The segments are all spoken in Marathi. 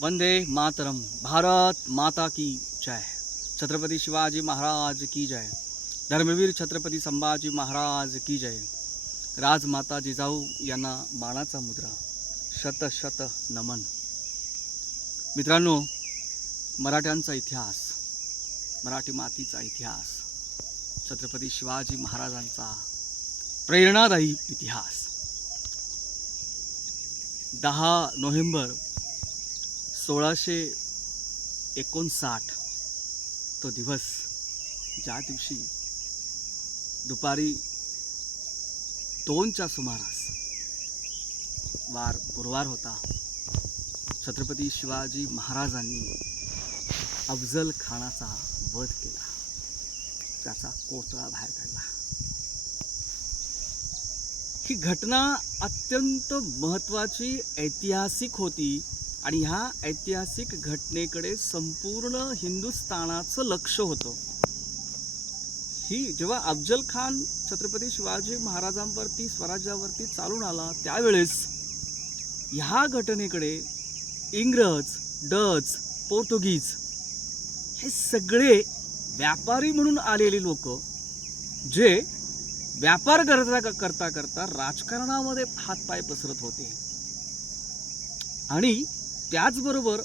वंदे मातरम। भारत माता की जय। छत्रपति शिवाजी महाराज की जय। धर्मवीर छत्रपति संभाजी महाराज की जय। राजमाता जिजाऊ यांना मानाचा मुद्रा, शत शत नमन। मित्रांनो, मराठ्यांचा इतिहास, मराठी मातीचा इतिहास, छत्रपति शिवाजी महाराजांचा प्रेरणादायी इतिहास। 10 नोव्हेंबर 1659 तो दिवस, ज्या दिवशी दुपारी 2च्या सुमारास, वार गुरुवार होता, छत्रपती शिवाजी महाराजांनी अफजल खानाचा वध केला, त्याचा कोटळा बाहेर काढला। ही घटना अत्यंत महत्त्वाची, ऐतिहासिक होती आणि ह्या ऐतिहासिक घटनेकडे संपूर्ण हिंदुस्थानाचं लक्ष होतं। ही जेव्हा अफजल खान छत्रपती शिवाजी महाराजांवरती, स्वराज्यावरती चालून आला, त्यावेळेस ह्या घटनेकडे इंग्रज, डच, पोर्तुगीज हे सगळे व्यापारी म्हणून आलेले लोक, जे व्यापार करता करता राजकारणामध्ये हातपाय पसरत होते। आणि त्याचबरोबर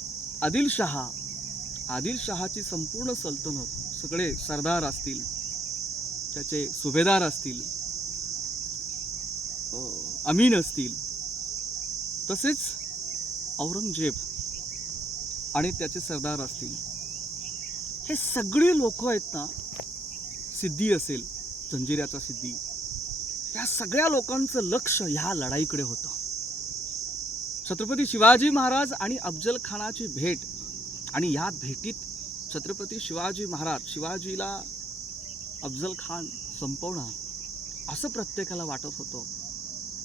आदिलशहाची संपूर्ण सल्तनत, सगळे सरदार असतील, त्याचे सुभेदार असतील, अमीन असतील, तसेच औरंगजेब आणि त्याचे सरदार असतील, हे सगळे लोक आहेत ना, सिद्धी असेल, जंजिऱ्याचा सिद्धी, या सगळ्या लोकांचं लक्ष ह्या लढाईकडे होतं। छत्रपती शिवाजी महाराज आणि अफजल खानाची भेट, आणि या भेटीत छत्रपती शिवाजी महाराज शिवाजीला अफजल खान संपवणार असं प्रत्येकाला वाटत होतं,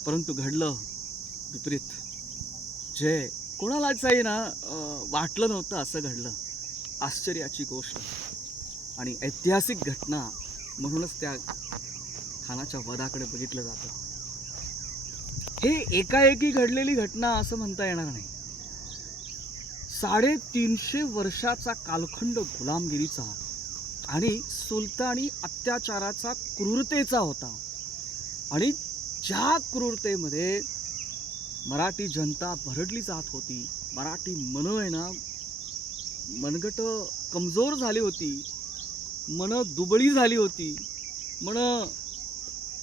परंतु घडलं विपरीत। जे कोणालाही ना वाटलं नव्हतं असं घडलं। आश्चर्याची गोष्ट आणि ऐतिहासिक घटना म्हणूनच त्या खानाच्या वधाकडे बघितलं जातं। हे एकाएकी घडलेली घटना असं म्हणता येणार नाही। 350 वर्षाचा कालखंड गुलामगिरीचा आणि सुलतानी अत्याचाराचा, क्रूरतेचा होता, आणि ज्या क्रूरतेमध्ये मराठी जनता भरडली जात होती, मराठी मनगट कमजोर झाली होती, मन दुबळी झाली होती,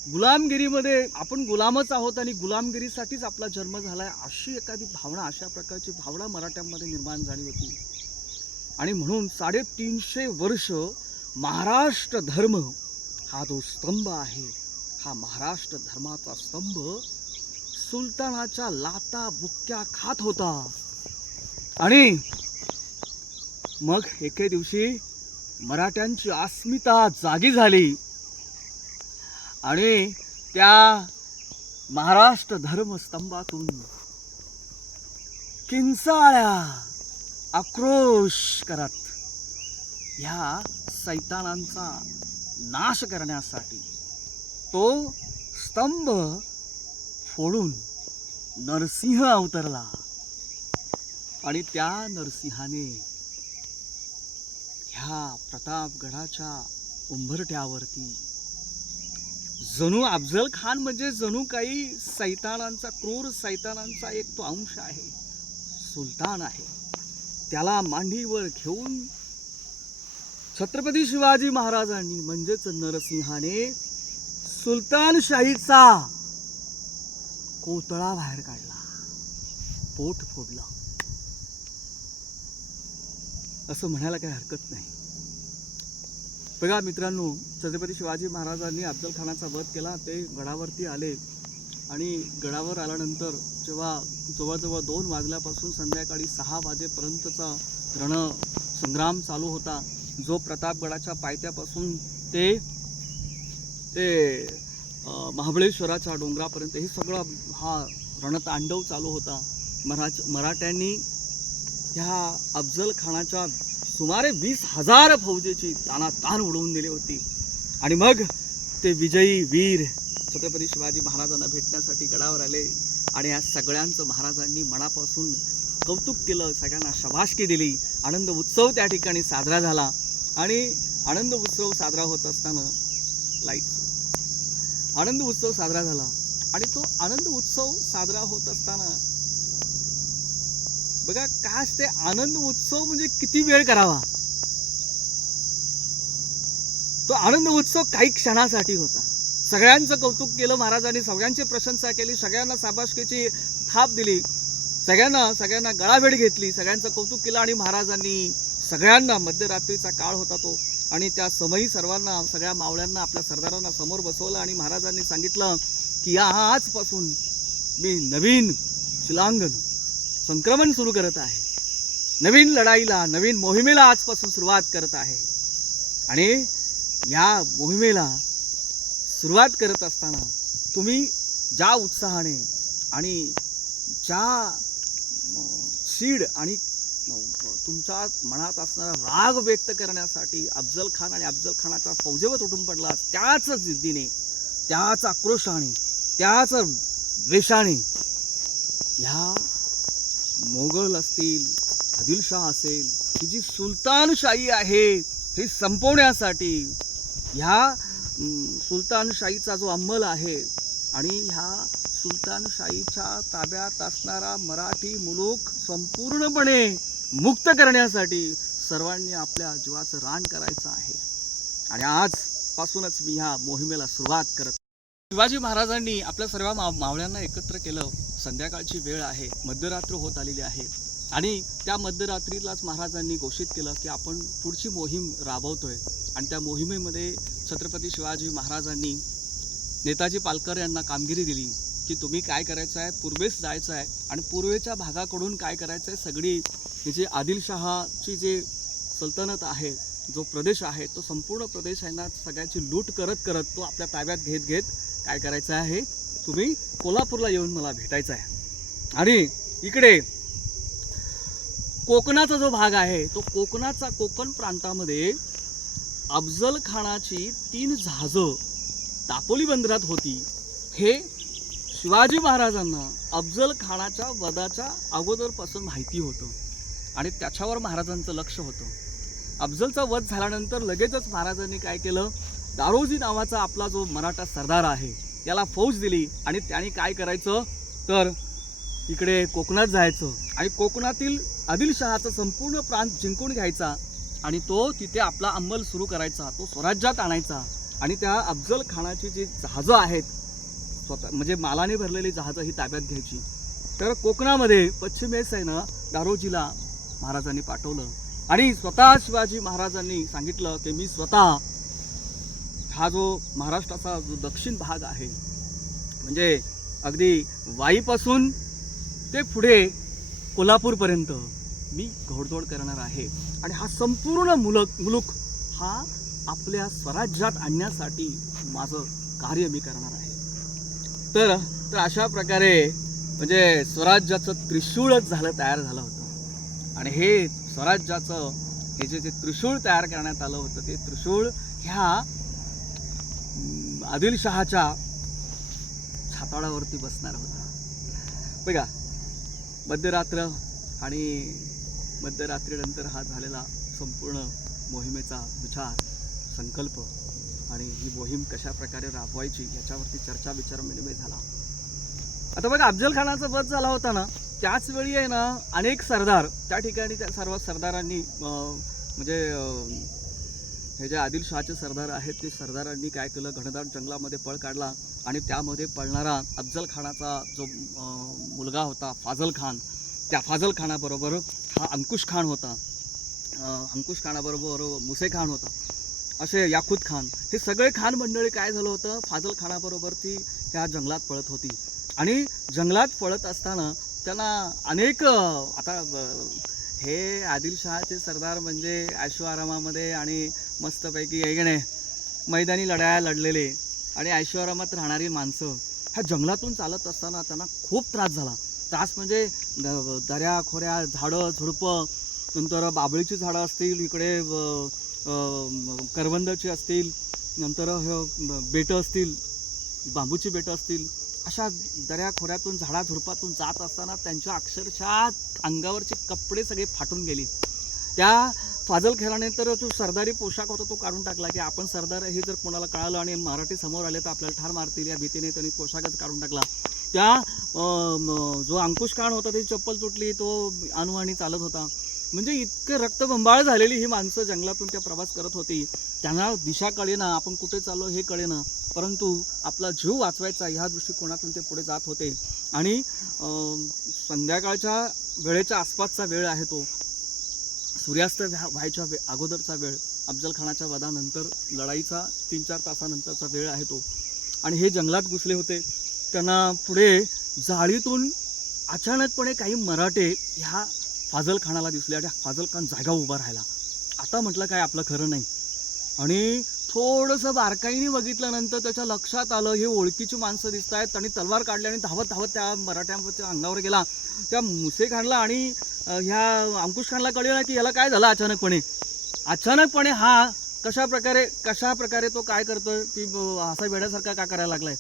गुलामगिरीमध्ये आपण गुलामच आहोत आणि गुलामगिरीसाठीच आपला जन्म झालाय, अशी एखादी भावना, अशा प्रकारची भावना मराठ्यांमध्ये निर्माण झाली होती। आणि म्हणून 350 वर्ष महाराष्ट्र धर्म हा जो स्तंभ आहे, हा महाराष्ट्र धर्माचा स्तंभ सुलतानाच्या लाता बुक्क्या खात होता। आणि मग एके दिवशी मराठ्यांची अस्मिता जागी झाली आणि त्या महाराष्ट्र धर्मस्तंभातून किंचाळ्या, आक्रोश करत ह्या सैतानांचा नाश करण्यासाठी तो स्तंभ फोडून नरसिंह अवतरला। आणि त्या नरसिंहाने ह्या प्रतापगडाच्या उंबरठ्यावरती, जणू अफजल खान म्हणजे जणू काही सैतानांचा, क्रूर सैतानांचा एक तो अंश आहे, सुलतान आहे, त्याला मांडीवर घेऊन छत्रपती शिवाजी महाराजांनी म्हणजेच नरसिंहाने सुलतानशाहीचा कोतळा बाहेर काढला, पोट फोडलं, असं म्हणायला काही हरकत नाही। बघा मित्रांनो, छत्रपती शिवाजी महाराजांनी अफजल खानाचा वध केला, ते गडावरती आले, आणि गडावर आल्यानंतर जेव्हा जवळजवळ 2 वाजल्यापासून संध्याकाळी 6 वाजेपर्यंतचा रणसंग्राम चालू होता, जो प्रतापगडाच्या पायथ्यापासून ते महाबळेश्वराच्या डोंगरापर्यंत हे सगळं हा रणतांडव चालू होता। मराठ्यांनी ह्या अफजल खानाच्या सुमारे 20,000 फौजेची तानातान उडवून दिली होती। आणि मग ते विजयी वीर छत्रपती शिवाजी महाराजांना भेटण्यासाठी गडावर आले, आणि या सगळ्यांचं महाराजांनी मनापासून कौतुक केलं, सगळ्यांना शाबासकी दिली. आनंद उत्सव त्या ठिकाणी साजरा झाला. आणि आनंद उत्सव साजरा होत असताना आनंद उत्सव साजरा झाला. आणि तो आनंद उत्सव साजरा होत असताना बघा काय असते, आनंद उत्सव म्हणजे किती वेळ करावा. तो आनंद उत्सव काही क्षणासाठी होता. सगळ्यांचं कौतुक केलं महाराजांनी, सगळ्यांची प्रशंसा केली, सगळ्यांना शाबासकीची थाप दिली, सगळ्यांना गळाभेट घेतली, सगळ्यांचं कौतुक केलं. आणि महाराजांनी सगळ्यांना, मध्यरात्रीचा काळ होता तो, आणि त्या समयी सर्वांना, सगळ्या मावळ्यांना, आपल्या सरदारांना समोर बसवलं. आणि महाराजांनी सांगितलं की या आजपासून मी नवीन शिलांगण संक्रमण सुरू करत आहे, नवीन लढाईला, नवीन मोहिमेला आजपासून सुरुवात करत आहे. आणि या मोहिमेला सुरुवात करत असताना तुम्ही ज्या उत्साहाने आणि ज्या शीड आणि तुमच्या मनात असणारा राग व्यक्त करण्यासाठी अफजल खान आणि अफजल खानाचा फौजेवर उठून पडला, त्याच जिद्दीने, त्याच आक्रोशाने, त्याच द्वेषाने ह्या मोगल असतील, आदिलशाह असेल, ही जी सुलतानशाही आहे ही संपवण्यासाठी, ह्या सुलतानशाहीचा जो अंमल आहे आणि ह्या सुलतानशाहीच्या ताब्यात असणारा मराठी मुलूक संपूर्णपणे मुक्त करण्यासाठी सर्वांनी आपल्या जीवाचं रान करायचं आहे. आणि आजपासूनच मी ह्या मोहिमेला सुरुवात करत. शिवाजी महाराजांनी आपल्या सर्व मावळ्यांना एकत्र केलं. संध्याकाळची वेळ आहे, मध्यरात्र होत आलेली आहे. आणि त्या मध्यरात्रीलाच महाराजांनी घोषित केलं की आपण पुढची मोहीम राबवतोय. आणि त्या मोहिमेमध्ये छत्रपती शिवाजी महाराजांनी नेताजी पालकर यांना कामगिरी दिली की तुम्ही काय करायचं आहे, पूर्वेस जायचं आहे आणि पूर्वेच्या भागाकडून काय करायचं आहे, सगळी ही जी आदिलशहाची जे सल्तनत आहे, जो प्रदेश आहे, तो संपूर्ण प्रदेश आहे ना, सगळ्याची लूट करत करत तो आपल्या ताब्यात घेत काय करायचं आहे, तुम्ही कोल्हापूरला येऊन मला भेटायचं आहे. आणि इकडे कोकणाचा जो भाग आहे, तो कोकण प्रांतामध्ये अफजल खानाची 3 जहाजं दापोली बंदरात होती. हे शिवाजी महाराजांना अफजल खानाच्या वधाच्या अगोदरपासून माहिती होतं आणि त्याच्यावर महाराजांचं लक्ष होतं. अफजलचा वध झाल्यानंतर लगेचच महाराजांनी काय केलं, दारोजी नावाचा आपला जो मराठा सरदार आहे त्याला फौज दिली. आणि त्याने काय करायचं तर इकडे कोकणात जायचं आणि कोकणातील आदिलशहाचा संपूर्ण प्रांत जिंकून घ्यायचा आणि तो तिथे आपला अंमल सुरू करायचा, तो स्वराज्यात आणायचा. आणि त्या अफजल खानाची जी जहाजं आहेत, स्वतः म्हणजे मालाने भरलेली जहाजं ही ताब्यात घ्यायची. तर कोकणामध्ये पश्चिमेस आहे ना, दारोजीला महाराजांनी पाठवलं. आणि स्वतः शिवाजी महाराजांनी सांगितलं की मी स्वतः हा जो महाराष्ट्राचा जो दक्षिण भाग आहे, म्हणजे अगदी वाईपासून ते पुढे कोल्हापूरपर्यंत मी घोडदौड करणार आहे. आणि हा संपूर्ण मुलूक हा आपल्या स्वराज्यात आणण्यासाठी माझं कार्य मी करणार आहे. तर अशा प्रकारे म्हणजे स्वराज्याचं त्रिशूळच तयार झालं होतं. आणि हे स्वराज्याचं हे जे त्रिशूळ तयार करण्यात आलं होतं, ते त्रिशूळ ह्या आदिलशहाच्या छाताडावरती बसणार होता. बघा, मध्यरात्र आणि मध्यरात्रीनंतर हा झालेला संपूर्ण मोहिमेचा विचार, संकल्प आणि ही मोहीम कशा प्रकारे राबवायची याच्यावरती चर्चा विचारविनिमय झाला. आता बघा, अफजल खानाचा वध झाला होता ना, त्याच वेळी आहे ना अनेक सरदार त्या ठिकाणी, त्या सर्व सरदारांनी म्हणजे हे जे आदिलशहाचे सरदार आहेत ते सरदारांनी काय केलं, घनदाट जंगलामध्ये पळ काढला. आणि त्यामध्ये पळणारा अफजल खानाचा जो मुलगा होता फाजल खान, त्या फाजल खानाबरोबर हा अंकुश खान होता, अंकुश खानाबरोबर मुसे खान होता, असे याकूत खान, हे सगळे खान मंडळी काय झालं होतं, फाजल खानाबरोबर ती त्या जंगलात पळत होती. आणि जंगलात पळत असताना त्यांना अनेक, आता हे आदिलशहाचे सरदार म्हणजे ऐशो आरामामध्ये आणि मस्तपैकी येणे मैदानी लढाया लढलेले आणि ऐशो आरामात राहणारी माणसं ह्या जंगलातून चालत असताना त्यांना खूप त्रास झाला. त्रास म्हणजे दऱ्या खोऱ्या, झाडं झुडपं, नंतर बाबळीची झाडं असतील, इकडे करवंदाची असतील, नंतर बेटं असतील, बांबूची बेटं असतील, अशा दऱ्याखोऱ्यातून झाडाझुडपातून जात असताना त्यांच्या अक्षरशः अंगावरचे कपडे सगळे फाटून गेले. त्या फाजल खेराने तर जो सरदारी पोशाख होता तो काढून टाकला की आपण सरदार हे जर कोणाला कळालं आणि मराठी समोर आले तर आपल्याला ठार मारतील या भीतीने त्यांनी पोशाखच काढून टाकला. त्या जो अंकुश काण होता त्याची चप्पल तुटली, तो अनुहानी चालत होता. म्हणजे इतके रक्तबंबाळ झालेली ही माणसं जंगलातून त्या प्रवास करत होती. त्यांना दिशा कळेना, आपण कुठे चाललो हे कळेना, परंतु आपला जीव वाचवायचा ह्या दृष्टिकोनातून ते पुढे जात होते. आणि संध्याकाळच्या वेळेच्या आसपासचा वेळ आहे तो, सूर्यास्त व्हायच्या अगोदरचा वेळ, अफजल खानाच्या वधानंतर लढाईचा 3-4 तासानंतरचा वेळ आहे तो. आणि हे जंगलात घुसले होते. त्यांना पुढे जाळीतून अचानकपणे काही मराठे ह्या फाजल खानाला दिसले आणि फाजल खान जागा उभा राहिला. आता म्हटलं काय आपलं खरं नाही. आणि थोडंसं बारकाईने बघितल्यानंतर त्याच्या लक्षात आलं हे ओळखीची माणसं दिसत आहेत. आणि तलवार काढली आणि धावत धावत त्या मराठ्यांच्या अंगावर गेला. त्या मुसे खानला आणि ह्या अंकुश खानला कळलं की याला काय झालं अचानकपणे हा कशा प्रकारे तो काय करतोय की असा वेड्यासारखा का करायला लागलाय.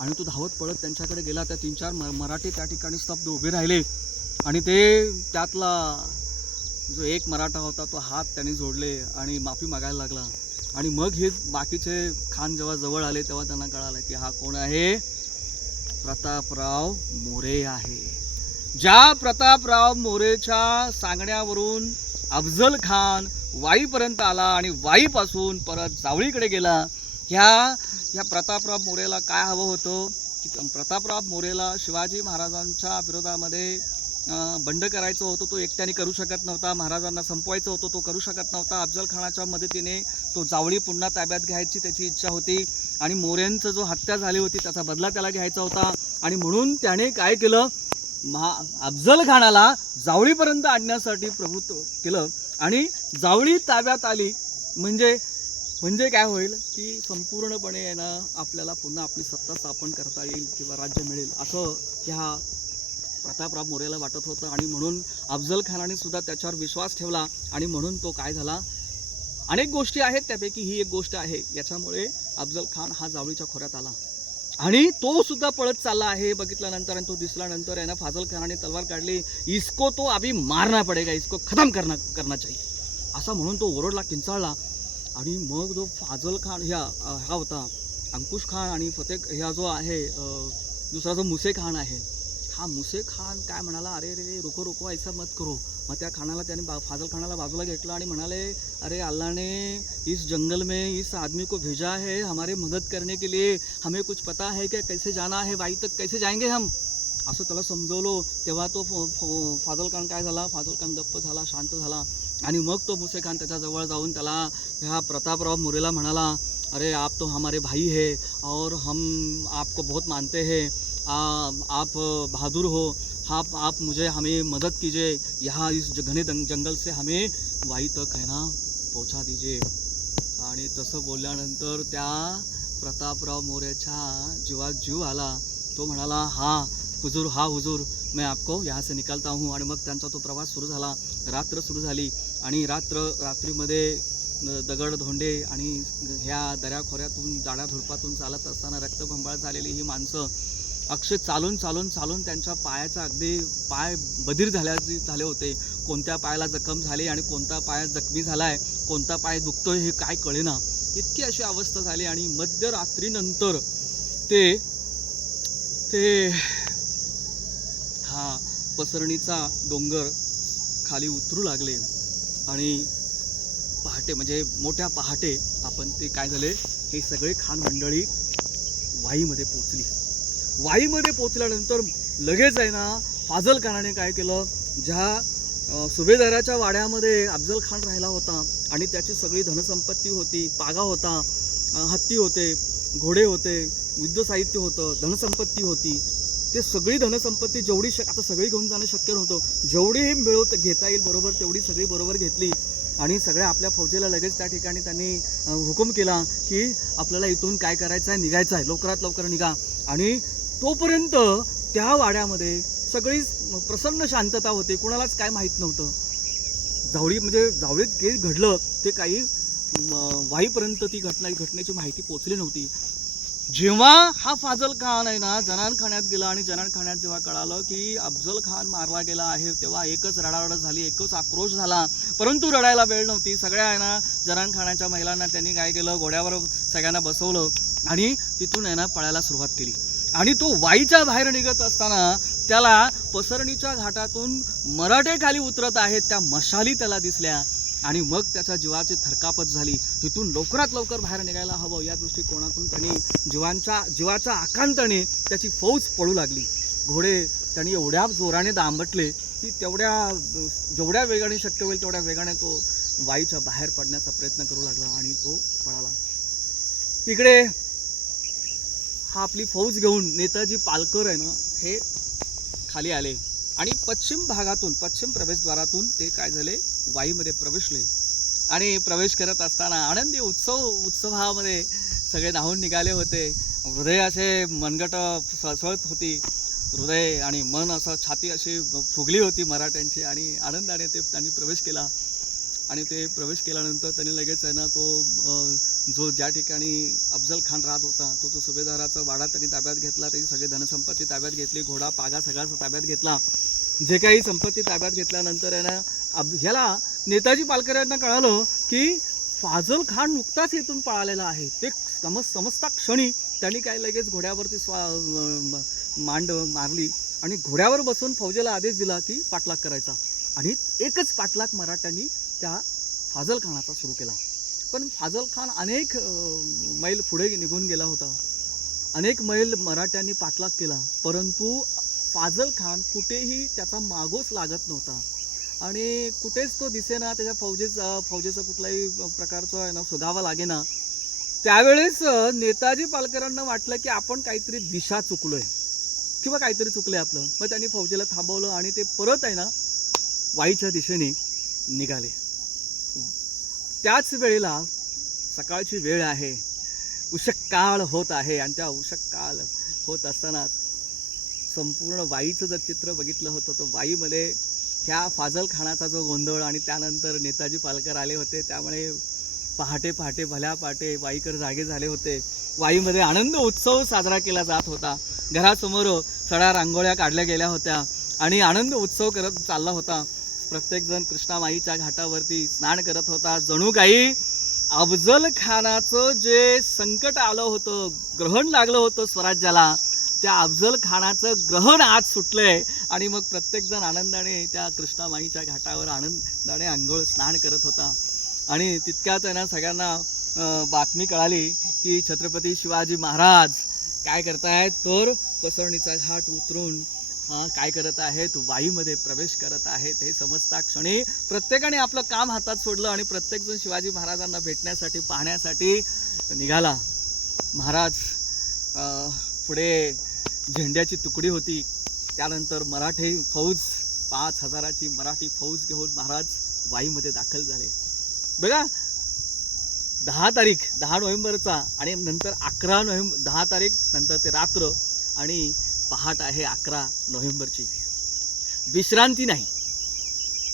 आणि तो धावत पळत त्यांच्याकडे गेला. त्या 3-4 मराठी त्या ठिकाणी स्तब्ध उभे राहिले. आणि ते त्यातला जो एक मराठा होता तो हात त्यांनी जोडले आणि माफी मागायला लागला. आणि मग हे बाकीचे खान जेव्हा जवळ आले तेव्हा त्यांना कळालं की हा कोण आहे, प्रतापराव मोरे आहे. ज्या प्रतापराव मोरेच्या सांगण्यावरून अफजल खान वाईपर्यंत आला आणि वाईपासून परत जावळीकडे गेला. ह्या प्रतापराव मोरेला काय हवं होतं की प्रतापराव मोरेला शिवाजी महाराजांच्या विरोधामध्ये बंड करायचं होतं, तो एकट्याने करू शकत नव्हता. महाराजांना संपवायचं होतं, तो करू शकत नव्हता. अफजल खानाच्या मदतीने तो जावळी पुन्हा ताब्यात घ्यायची त्याची इच्छा होती. आणि मोऱ्यांचं जो हत्या झाली होती त्याचा बदला त्याला घ्यायचा होता. आणि म्हणून त्याने काय केलं, अफजल खानाला जावळीपर्यंत आणण्यासाठी प्रभुत्व केलं. आणि जावळी ताब्यात आली म्हणजे काय होईल की संपूर्णपणे ना आपल्याला पुन्हा आपली सत्ता स्थापन करता येईल किंवा राज्य मिळेल असं ह्या प्रतापराव मोरेला वाटत होतं. आणि म्हणून अफजल खानाने सुद्धा त्याच्यावर विश्वास ठेवला. आणि म्हणून तो काय झाला, अनेक गोष्टी आहेत त्यापैकी ही एक गोष्ट आहे. याच्यामुळे अफजल खान हा जावळीच्या खोऱ्यात आला आणि तो सुद्धा पळत चालला आहे. बघितल्यानंतर आणि तो दिसल्यानंतर आहे ना फाजल खानाने तलवार काढली. इसको तो अभी मारना पडेगा, इसको खतम करना चाहिए असा म्हणून तो ओरडला, किंचाळला. आणि मग जो फाजल खान हा होता अंकुश खान आणि ह्या जो आहे दुसरा जो मुसे खान आहे, हा मुसे खान काय म्हणाला, अरे रे रुको रुको ऐसा मत करो. मग त्या खानाला त्याने फाजल खानाला बाजूला घेतलं आणि म्हणाले, अरे अल्लाह ने इस जंगल में इस आदमी को भेजा है हमारे मदद करने के लिए, हमें कुछ पता है क्या कैसे जाना है, वाई तक कैसे जाएंगे हम, असं त्याला समजवलो. तेव्हा तो फाजल खान काय झाला, फाजल खान गप्प झाला, शांत झाला. आणि मग तो मुसे खान त्याच्याजवळ जाऊन त्याला ह्या प्रतापराव मोरेला म्हणाला, अरे आप तो हमारे भाई है और हम आपको बहुत मानते हैं, आप बहादुर हो, आप मुझे हमें मदद कीजिए, यहाँ इस घने जंगल से हमें वाई तक है ना पोहोचा दीजिए. आणि तसं बोलल्यानंतर त्या प्रतापराव मोरेच्या जीवात जीव आला. तो म्हणाला, हुजूर मैं आपको यहाँ से निकालता हूँ. आणि मग त्यांचा तो प्रवास सुरू झाला. रात्र सुरू झाली आणि रात्रीमध्ये दगड धोंडे आणि ह्या दऱ्याखोऱ्यातून झाडाझुडपातून चालत असताना रक्तबंबाळ झालेली ही माणसं अक्षय चालून त्यांच्या पायाचा अगदी पाय बधीर झाले होते. कोणत्या पायाला जखम झाली आणि कोणता पाय जखमी झाला आहे, कोणता पाय दुखतोय हे काय कळेना, इतकी अशी अवस्था झाली. आणि मध्यरात्रीनंतर ते हा पसरणीचा डोंगर खाली उतरू लागले. आणि पहाटे म्हणजे मोठ्या पहाटे आपण ते काय झाले, हे सगळे खान मंडळी वाईमध्ये पोचली. वाईमध्ये पोचल्यानंतर लगेच आहे ना फाजल खानाने काय केलं, ज्या सुभेदाराच्या वाड्यामध्ये अफजल खान राहिला होता आणि त्याची सगळी धनसंपत्ती होती, पागा होता, हत्ती होते, घोडे होते, युद्ध साहित्य होतं, धनसंपत्ती होती, ते सगळी धनसंपत्ती जेवढी आता सगळी घेऊन जाणं शक्य नव्हतं, जेवढी घेता येईल बरोबर तेवढी सगळी बरोबर घेतली. आणि सगळ्या आपल्या फौजेला लगेच त्या ठिकाणी त्यांनी हुकूम केला की आपल्याला इथून काय करायचं आहे, निघायचं आहे, लवकरात लवकर निघा. आणि तोपर्यंत त्या वाड्यामध्ये सगळी प्रसन्न शांतता होती, कोणालाच काय माहीत नव्हतं. जावळीत जे घडलं ते काही वाईपर्यंत ती घटनेची माहिती पोचली नव्हती. जेव्हा हा फाजल खान आहे ना जनानखान्यात गेला आणि जनानखान्यात जेव्हा कळालं की अफजल खान मारला गेला आहे, तेव्हा एकच रडारड झाली, एकच आक्रोश झाला. परंतु रडायला वेळ नव्हती. सगळ्या आहे ना जनानखान्याच्या महिलांना त्यांनी काय केलं, घोड्यावर सगळ्यांना बसवलं आणि तिथून आहे ना पळायला सुरुवात केली. आणि तो वाईच्या बाहेर निघत असताना त्याला पसरणीच्या घाटातून मराठे खाली उतरत आहेत त्या मशाली त्याला दिसल्या. आणि मग त्याच्या जीवाची थरकापत झाली. तिथून लवकरात लवकर बाहेर निघायला हवं या दृष्टिकोनातून त्यांनी जीवाच्या आकांताने त्याची फौज पळू लागली. घोडे त्यांनी एवढ्या जोराने दांबटले की जेवढ्या वेगाने शक्य होईल तेवढ्या वेगाने तो वाईच्या बाहेर पडण्याचा प्रयत्न करू लागला आणि तो पळाला. इकडे हा आपली फौज घेऊन नेताजी पालकर आहे ना हे खाली आले आणि पश्चिम भागातून, पश्चिम प्रवेशद्वारातून ते काय झाले, वाईमध्ये प्रवेशले. आणि प्रवेश करत असताना आनंदी उत्सवामध्ये सगळे धावून निघाले होते. हृदय असे मनगट सळसळत होती, हृदय आणि मन असं छाती अशी फुगली होती मराठ्यांची. आणि आनंदाने त्यांनी प्रवेश केला. आणि ते प्रवेश केल्यानंतर त्यांनी लगेच आहे ना तो जो ज्या ठिकाणी अफजल खान राहत होता तो सुभेदाराचा वाडा त्यांनी ताब्यात घेतला. त्याची सगळी धनसंपत्ती ताब्यात घेतली, घोडा पागा सगळा ताब्यात घेतला. जे काही संपत्ती ताब्यात घेतल्यानंतर आहे ना ह्याला नेताजी पालकर यांना कळालं की फाजल खान नुकताच इथून पळालेला आहे. ते समजता क्षणी त्यांनी काय लगेच घोड्यावरती मांड मारली आणि घोड्यावर बसून फौजेला आदेश दिला की पाठलाग करायचा. आणि एकच पाठलाग मराठ्यांनी त्या फाजल खानाचा सुरू केला. पण फाजल खान अनेक मैल पुढे निघून गेला होता, अनेक मैल मराठ्यांनी पाठलाग केला, परंतु फाजल खान कुठेही त्याचा मागोस लागत नव्हता आणि कुठेच तो दिसेना. त्याच्या फौजेचा कुठलाही प्रकारचा आहे ना सुगावा लागेना. त्यावेळेस नेताजी पालकरांना वाटलं की आपण काहीतरी दिशा चुकलोय किंवा काहीतरी चुकलंय आपलं. मग त्यांनी फौजेला थांबवलं आणि ते परत आहे ना वाईच्या दिशेने निघाले. त्याच वेळेला सकाळची वेळ आहे, उषक काळ होत आहे आणि त्या उषक काळ होत असताना संपूर्ण वाईचं जर चित्र बघितलं होतं तर वाईमध्ये ह्या फाजल खानाचा जो गोंधळ आणि त्यानंतर नेताजी पालकर आले होते त्यामुळे पहाटे पहाटे भल्या पहाटे वाईकर जागे झाले होते. वाईमध्ये आनंद उत्सव साजरा केला जात होता. घरासमोर सडा रांगोळ्या काढल्या गेल्या होत्या आणि आनंद उत्सव करत चालला होता. प्रत्येकजण कृष्णामाईच्या घाटावरती स्नान करत होता. जणू काही अफजल खानाचं जे संकट आलं होतं, ग्रहण लागलं होतं स्वराज्याला, त्या अफजल खानाचं ग्रहण आज सुटलंय. आणि मग प्रत्येकजण आनंदाने त्या कृष्णामाईच्या घाटावर आनंदाने आंघोळ स्नान करत होता. आणि तितक्यात आहे ना सगळ्यांना बातमी कळाली की छत्रपती शिवाजी महाराज काय करतायत, तर पसरणीचा घाट उतरून काय करत आहेत, वाईमध्ये प्रवेश करत आहेत. हे समजता क्षणी प्रत्येकाने आपलं काम हातात सोडलं आणि प्रत्येकजण शिवाजी महाराजांना भेटण्यासाठी, पाहण्यासाठी निघाला. महाराज पुढे झेंड्याची तुकडी होती, त्यानंतर मराठी फौज 5,000ची मराठी फौज घेऊन महाराज वाईमध्ये दाखल झाले. बघा 10 नोव्हेंबरचा आणि नंतर 10 तारीख नंतर ते रात्र आणि पहाट आहे 11 नोव्हेंबरची. विश्रांती नाही,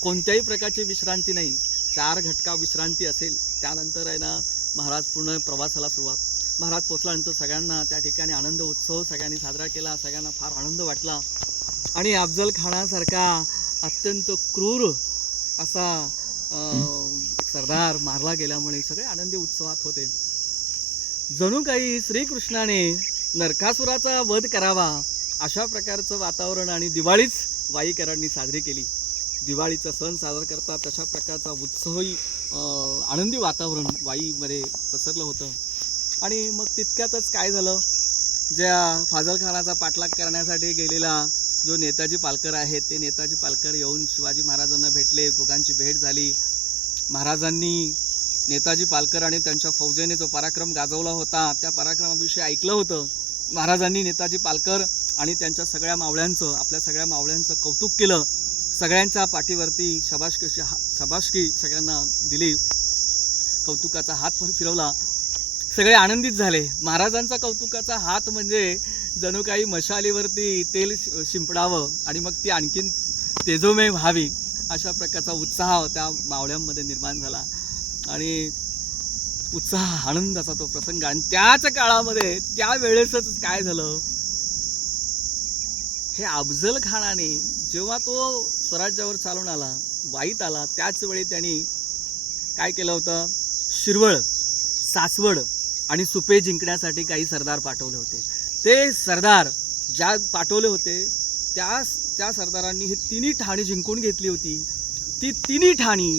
कोणत्याही प्रकारची विश्रांती नाही. 4 घटका विश्रांती असेल. त्यानंतर आहे ना महाराज पूर्ण प्रवासाला सुरुवात. महाराज पोचल्यानंतर सगळ्यांना त्या ठिकाणी आनंद उत्सव सगळ्यांनी साजरा केला. सगळ्यांना फार आनंद वाटला. आणि अफजल खानासारखा अत्यंत क्रूर असा सरदार मारला गेल्यामुळे सगळे आनंदी उत्सवात होते. जणू काही श्रीकृष्णाने नरकासुराचा वध करावा अशा प्रकारचं वातावरण आणि दिवाळीच वाईकरांनी साजरी केली. दिवाळीचा सण साजरा करतात तशा प्रकारचा उत्सवही आनंदी वातावरण वाईमध्ये पसरलं होतं. आणि मग तितक्यातच काय झालं, ज्या फाजल खानाचा पाठलाग करण्यासाठी गेलेला जो नेताजी पालकर आहेत ते नेताजी पालकर येऊन शिवाजी महाराजांना भेटले. दोघांची भेट झाली. महाराजांनी नेताजी पालकर आणि त्यांच्या फौजेने जो पराक्रम गाजवला होता त्या पराक्रमाविषयी ऐकलं होतं. महाराजांनी नेताजी पालकर आणि त्यांच्या सगळ्या मावळ्यांचं, आपल्या सगळ्या मावळ्यांचं कौतुक केलं. सगळ्यांच्या पाठीवरती शाबासकी सगळ्यांना दिली. कौतुकाचा हात फिरवला. सगळे आनंदित झाले. महाराजांचा कौतुकाचा हात म्हणजे जणू काही मशालीवरती तेल शिंपडावं आणि मग ती आणखीन तेजोमय व्हावी अशा प्रकारचा उत्साह त्या मावळ्यांमध्ये निर्माण झाला. आणि उत्साह आनंदाचा तो प्रसंग. आणि त्याच काळामध्ये त्या वेळेसच काय झालं, हे अफजल खानाने जेव्हा तो स्वराज्यावर चालून आला, वाईत आला, त्याच वेळी त्यांनी काय केलं होतं, शिरवळ, सासवड आणि सुपे जिंकण्यासाठी काही सरदार पाठवले होते. ते सरदार ज्या पाठवले होते त्या सरदारांनी हे तिन्ही ठाणी जिंकून घेतली होती. ती तिन्ही ठाणी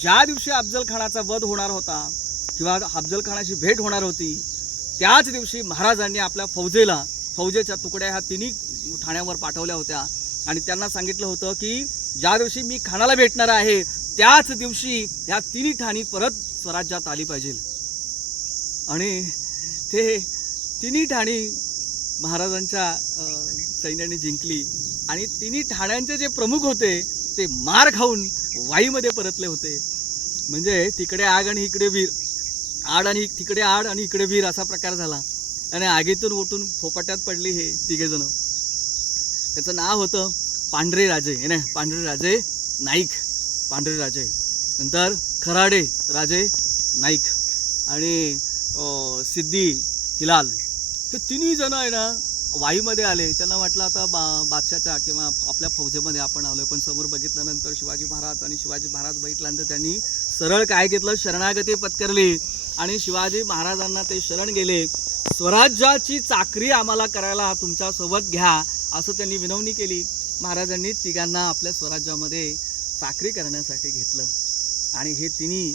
ज्या दिवशी अफजल खानाचा वध होणार होता किंवा अफजल खानाची भेट होणार होती, त्याच दिवशी महाराजांनी आपल्या फौजेच्या तुकड्या ह्या तिन्ही ठाण्यावर पाठवल्या होत्या. आणि त्यांना सांगितलं होतं की ज्या दिवशी मी खानाला भेटणार आहे त्याच दिवशी ह्या तिन्ही ठाणी परत स्वराज्यात आली पाहिजे. आणि ते तिन्ही ठाणी महाराजांच्या सैन्याने जिंकली. आणि तिन्ही ठाण्यांचे जे प्रमुख होते ते मार खाऊन वाईमध्ये परतले होते. म्हणजे तिकडे आग आणि इकडे वीर, तिकडे आड आणि इकडे वीर असा प्रकार झाला. आणि आगीतून उठून फोपाट्यात पडली हे तिघेजण. त्याचं नाव होतं पांढरे राजे, हे ना, पांढरे राजे नाईक, पांढरे राजे. नंतर खराडे राजे नाईक आणि सिद्धी हिलाल, हे तिन्ही जण आहे ना वाईमध्ये आले. त्यांना वाटलं आता बादशाच्या किंवा आपल्या फौजेमध्ये आपण आलोय. पण समोर बघितल्यानंतर शिवाजी महाराज बघितल्यानंतर त्यांनी सरळ काय घेतलं, शरणागती पत्करली. आणि शिवाजी महाराजांना ते शरण गेले. स्वराज्याची चाकरी आम्हाला करायला तुमच्यासोबत घ्या असं त्यांनी विनवणी केली. महाराजांनी तिघांना आपल्या स्वराज्यामध्ये चाकरी करण्यासाठी घेतलं. आणि हे तिन्ही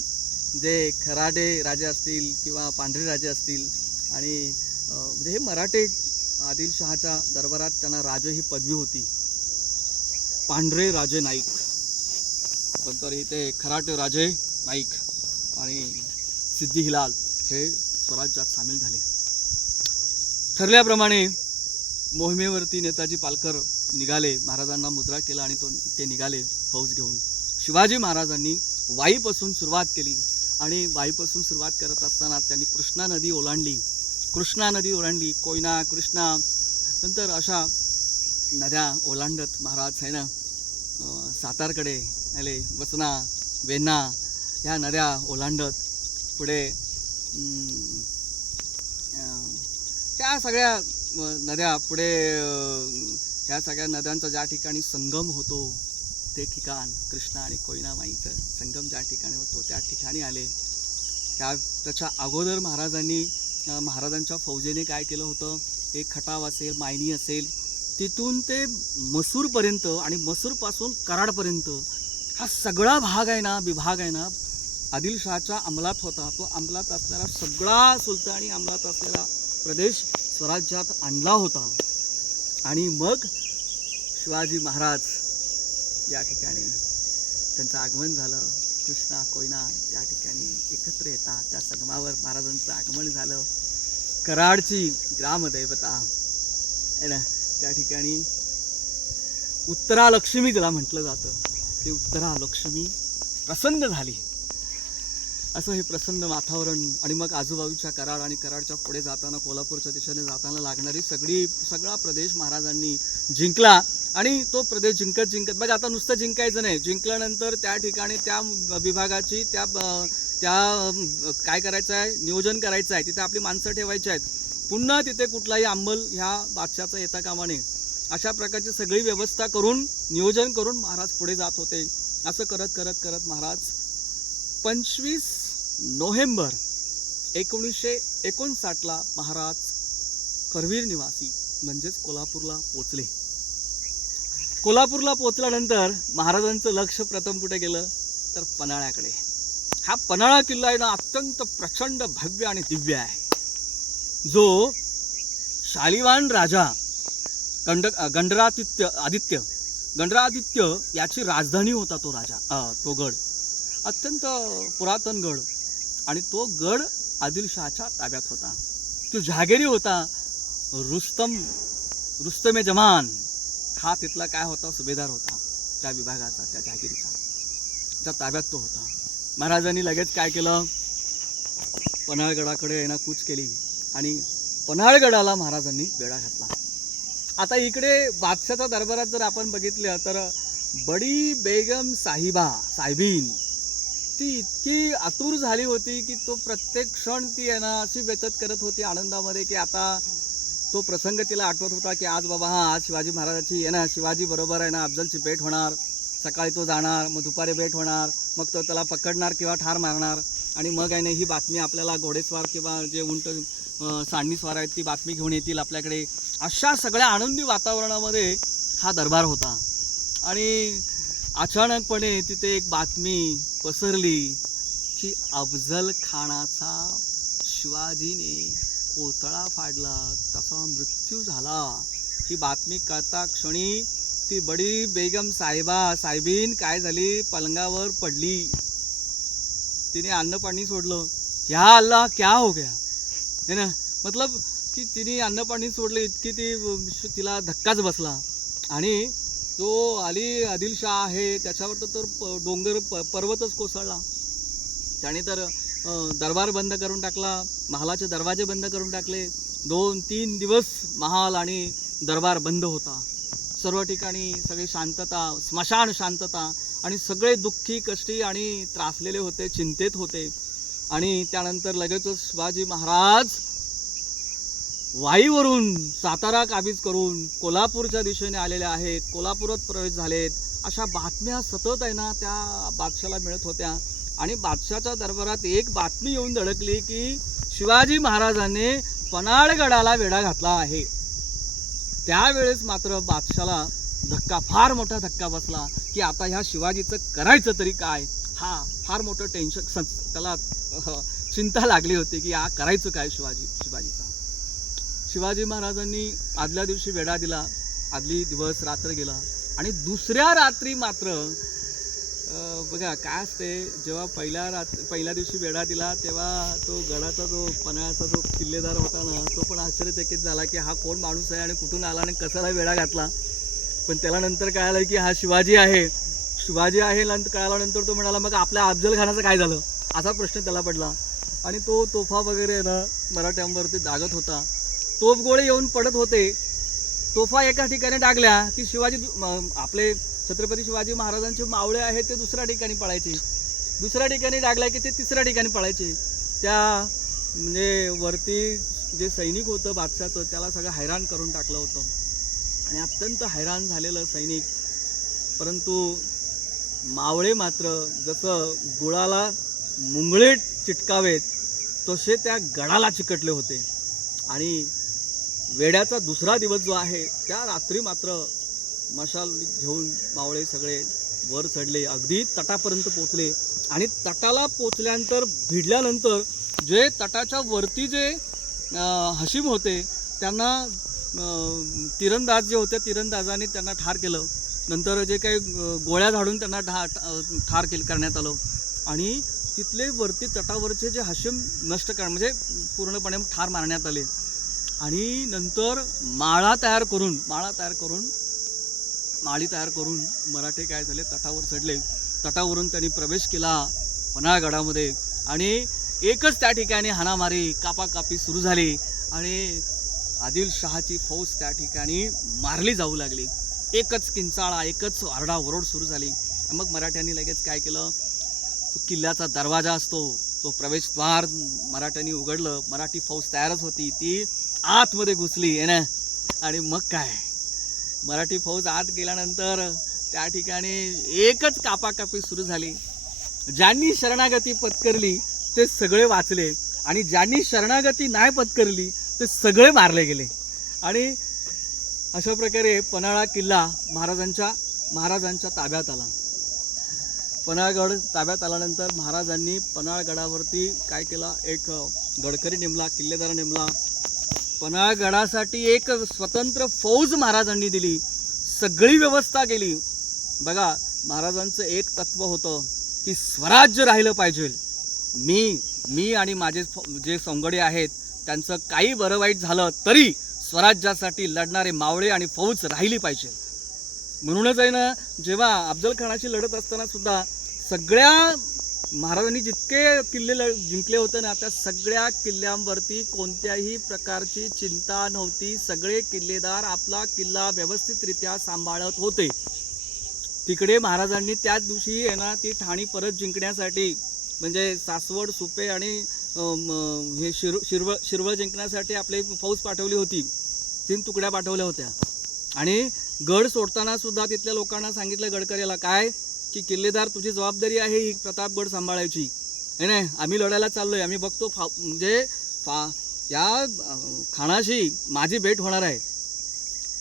जे खराडे राजे असतील किंवा पांढरे राजे असतील आणि म्हणजे हे मराठे आदिलशहाच्या दरबारात त्यांना राजे ही पदवी होती, पांढरे राजे नाईक. नंतर इथे खराटे राजे नाईक आणि सिद्धी हिलाल हे स्वराज्यात सामील झाले. ठरल्याप्रमाणे मोहिमेवरती नेताजी पालकर निघाले. महाराजांना मुजरा केला आणि ते निघाले फौज घेऊन. शिवाजी महाराजांनी वाईपासून सुरुवात केली. आणि वाईपासून सुरुवात करत असताना त्यांनी कृष्णा नदी ओलांडली, कोयना, कृष्णा, नंतर अशा नद्या ओलांडत महाराज आहे ना सातारकडे आले. वसना, वेण्णा ह्या नद्या ओलांडत पुढे ह्या सगळ्या नद्या पुढे ह्या सगळ्या नद्यांचा ज्या ठिकाणी संगम होतो ते ठिकाण, कृष्णा आणि कोयना माईचं संगम ज्या ठिकाणी होतो त्या ठिकाणी आले. त्याच्या अगोदर महाराजांच्या फौजेने काय केलं होतं, एक खटाव असेल, मायनी असेल, तिथून ते मसूरपर्यंत आणि मसूरपासून कराडपर्यंत हा सगळा विभाग आहे ना आदिलशहाच्या अंमलात होता. तो अंमलात असणारा सगळा सुलतानी अंमलात असलेला प्रदेश स्वराज्यात आणला होता. आणि मग शिवाजी महाराज या ठिकाणी त्यांचं आगमन झालं. कृष्णा, कोयना या ठिकाणी एकत्र येतात. त्या संगमावर महाराजांचं आगमन झालं. कराडची ग्रामदैवता आहे ना त्या ठिकाणी उत्तरालक्ष्मी तिला म्हटलं जातं. ते उत्तरालक्ष्मी प्रसन्न झाली. असं हे प्रसन्न वातावरण. आणि मग आजूबाजूच्या कराड आणि कराडच्या पुढे जाताना कोल्हापूरच्या दिशेने जाताना लागणारी सगळा प्रदेश महाराजांनी जिंकला. आणि तो प्रदेश जिंकत बघा, आता नुसतं जिंकायचं नाही, जिंकल्यानंतर त्या ठिकाणी त्या विभागाची त्या काय करायचं आहे, नियोजन करायचं आहे. तिथे आपली माणसं ठेवायची आहेत. पुन्हा तिथे कुठलाही अंमल ह्या बादशाचा येता कामा नये अशा प्रकारची सगळी व्यवस्था करून नियोजन करून महाराज पुढे जात होते. असं करत करत करत महाराज 25 नोव्हेंबर 1959 महाराज करवीर निवासी म्हणजेच कोल्हापूरला पोचले. कोल्हापूरला पोचल्यानंतर महाराजांचं लक्ष प्रथम कुठे गेलं तर पन्हाळ्याकडे. हा पन्हाळा किल्ला आहे ना अत्यंत प्रचंड भव्य आणि दिव्य आहे. जो शालिवाहन राजा गंडरादित्य याची राजधानी होता तो राजा. तो गड अत्यंत पुरातन गड आणि तो गड आदिलशहाच्या ताब्यात होता. तो जहागिरी होता. रुस्तमे जमान हा तिथला काय होता, सुभेदार होता त्या विभागाचा, त्या जहागिरीचा, त्या ताब्यात तो होता. महाराजांनी लगेच काय केलं, पन्हाळगडाकडे येणं कूच केली आणि पन्हाळगडाला महाराजांनी बेडा घातला. आता इकडे बादशाच्या दरबारात जर आपण बघितलं तर बडी बेगम साहिबीन ती इतकी आतुर झाली होती की तो प्रत्येक क्षण ती आहे ना अशी व्यतीत करत होती आनंदामध्ये की आता तो प्रसंग तिला आठवत होता की आज बाबा हा आज शिवाजी महाराजाची आहे ना, शिवाजी बरोबर आहे ना अफजलची भेट होणार, सकाळी तो जाणार, मग दुपारी भेट होणार, मग तो त्याला पकडणार किंवा ठार मारणार आणि मग आहे ना ही बातमी आपल्याला घोडेस्वार किंवा जे उंट सांडणीस्वार आहेत ती बातमी घेऊन येतील आपल्याकडे. अशा सगळ्या आनंदी वातावरणामध्ये हा दरबार होता. आणि अचानकपणे तिथे एक बातमी पसरली की अफजल खानाचा शिवाजीने कोतळा फाडला, त्याचा मृत्यू झाला. ही बातमी कळता क्षणी ती बडी बेगम साहेबीन काय झाली, पलंगावर पडली. तिने अन्न पाणी सोडलं. या अल्लाह क्या हो गया है ना, मतलब की तिने अन्न पाणी सोडलं इतकी तिला धक्काच बसला. आणि तो आदिलशाह आहे त्याच्यावर तर डोंगर पर्वतच कोसळला. त्याने तर दरबार बंद करून टाकला, महालाचे दरवाजे बंद करून टाकले. 2-3 दिवस महाल आणि दरबार बंद होता. सर्व ठिकाणी सगळी शांतता, स्मशान शांतता, आणि सगळे दुःखी कष्टी आणि त्रासलेले होते, चिंतेत होते. आणि त्यानंतर लगेचच शिवाजी महाराज वाईवरून सातारा काबीज करून कोल्हापूरच्या दिशेने आलेले आहेत, कोल्हापुरात प्रवेश झालेत, अशा बातम्या सतत आहे ना त्या बादशाला मिळत होत्या. आणि बादशाच्या दरबारात एक बातमी येऊन धडकली की शिवाजी महाराजांनी पन्हाळगडाला वेढा घातला आहे. त्यावेळेस मात्र बादशाला फार मोठा धक्का बसला की आता ह्या शिवाजीचं करायचं तरी काय. हा फार मोठं टेन्शन त्याला चिंता लागली होती की हा करायचं काय शिवाजीचा. शिवाजी महाराजांनी आदल्या दिवशी वेढा दिला, आदली दिवस रात्र गेला. आणि दुसऱ्या रात्री मात्र बघा काय असते, जेव्हा पहिल्या दिवशी वेढा दिला तेव्हा तो गडाचा जो पन्हाळ्याचा जो किल्लेदार होता ना तो पण आश्चर्यचकित झाला की हा कोण माणूस आहे आणि कुठून आला आणि कसाला वेढा घातला. पण त्याला नंतर कळालं की हा शिवाजी आहे कळाल्यानंतर तो म्हणाला मग आपल्या अफजल खानाचं काय झालं, असा प्रश्न त्याला पडला. आणि तो तोफा वगैरे ना मराठ्यांवरती दागत होता, तोफगोळे येऊन पडत होते. तोफा एका ठिकाणी डागल्या की आपले छत्रपती शिवाजी महाराजांचे मावळे आहेत ते दुसऱ्या ठिकाणी पळायचे, दुसऱ्या ठिकाणी डागल्या की ते तिसऱ्या ठिकाणी पळायचे. त्या म्हणजे वरती जे सैनिक होतं बादशाचं त्याला सगळं हैराण करून टाकलं होतं. आणि अत्यंत हैराण झालेलं सैनिक. परंतु मावळे मात्र जसं गुळाला मुंगळे चिटकावेत तसे त्या गडाला चिकटले होते. आणि वेड्याचा दुसरा दिवस जो आहे त्या रात्री मात्र मशाल घेऊन मावळे सगळे वर चढले, अगदी तटापर्यंत पोचले. आणि तटाला पोचल्यानंतर भिडल्यानंतर जे तटाच्या वरती जे हशीम होते त्यांना तिरंदाज जे होते तिरंदाजाने त्यांना ठार केलं. नंतर जे काही गोळ्या झाडून त्यांना ठार करण्यात आलं. आणि तिथले वरती तटावरचे जे हशीम नष्ट म्हणजे पूर्णपणे ठार मारण्यात आले. आणि नंतर माळी तयार करून मराठे काय झाले तटावर चढले. तटावरून त्यांनी प्रवेश केला पन्हाळगडामध्ये. आणि एकच त्या ठिकाणी हाणामारी कापाकापी सुरू झाली आणि आदिलशहाची फौज त्या ठिकाणी मारली जाऊ लागली. एकच किंचाळा, एकच आरडाओरड सुरू झाली. मग मराठ्यांनी लगेच काय केलं, तो किल्ल्याचा दरवाजा असतो तो प्रवेशद्वार मराठ्यांनी उघडलं. मराठी फौज तयारच होती, ती आतमध्ये घुसली आहे ना. आणि मग काय मराठी फौज आत गेल्यानंतर त्या ठिकाणी एकच कापाकापी सुरू झाली. ज्यांनी शरणागती पत्करली ते सगळे वाचले आणि ज्यांनी शरणागती नाही पत्करली ते सगळे मारले गेले. आणि अशा प्रकारे पन्हाळा किल्ला महाराजांच्या ताब्यात आला. पन्हाळगड ताब्यात आल्यानंतर महाराजांनी पन्हाळगडावरती काय केला, एक गडकरी नेमला, किल्लेदार नेमला. पन्हाळगडासाठी एक स्वतंत्र फौज महाराजांनी दिली, सगळी व्यवस्था केली. बघा महाराजांचं एक तत्व होतं की स्वराज्य राहिलं पाहिजे. मी आणि माझे जे सौंगडे आहेत त्यांचं काही बरं वाईट झालं तरी स्वराज्यासाठी लढणारे मावळे आणि फौज राहिली पाहिजे. म्हणूनच आहे ना जेव्हा अफजल खानाशी लढत असताना सुद्धा सगळ्या महाराजांनी जितके किल्ले जिंकले होते ना त्या सगळ्या किल्ल्यांवरती कोणत्याही प्रकारची चिंता नव्हती. सगळे किल्लेदार आपला किल्ला व्यवस्थितरित्या सांभाळत होते. तिकडे महाराजांनी त्याच दिवशी आहे ना ती ठाणी परत जिंकण्यासाठी, म्हणजे सासवड, सुपे आणि हे शिरवळ जिंकण्यासाठी आपली फौज पाठवली होती. 3 तुकड्या पाठवल्या होत्या. आणि गड सोडताना सुद्धा तिथल्या लोकांना सांगितलं गडकरीला काय, की किल्लेदार तुझी जबाबदारी आहे ही प्रतापगड सांभाळायची. नाही आम्ही लढायला चाललोय, आम्ही बघतो या खानाशी माझी भेट होणार आहे,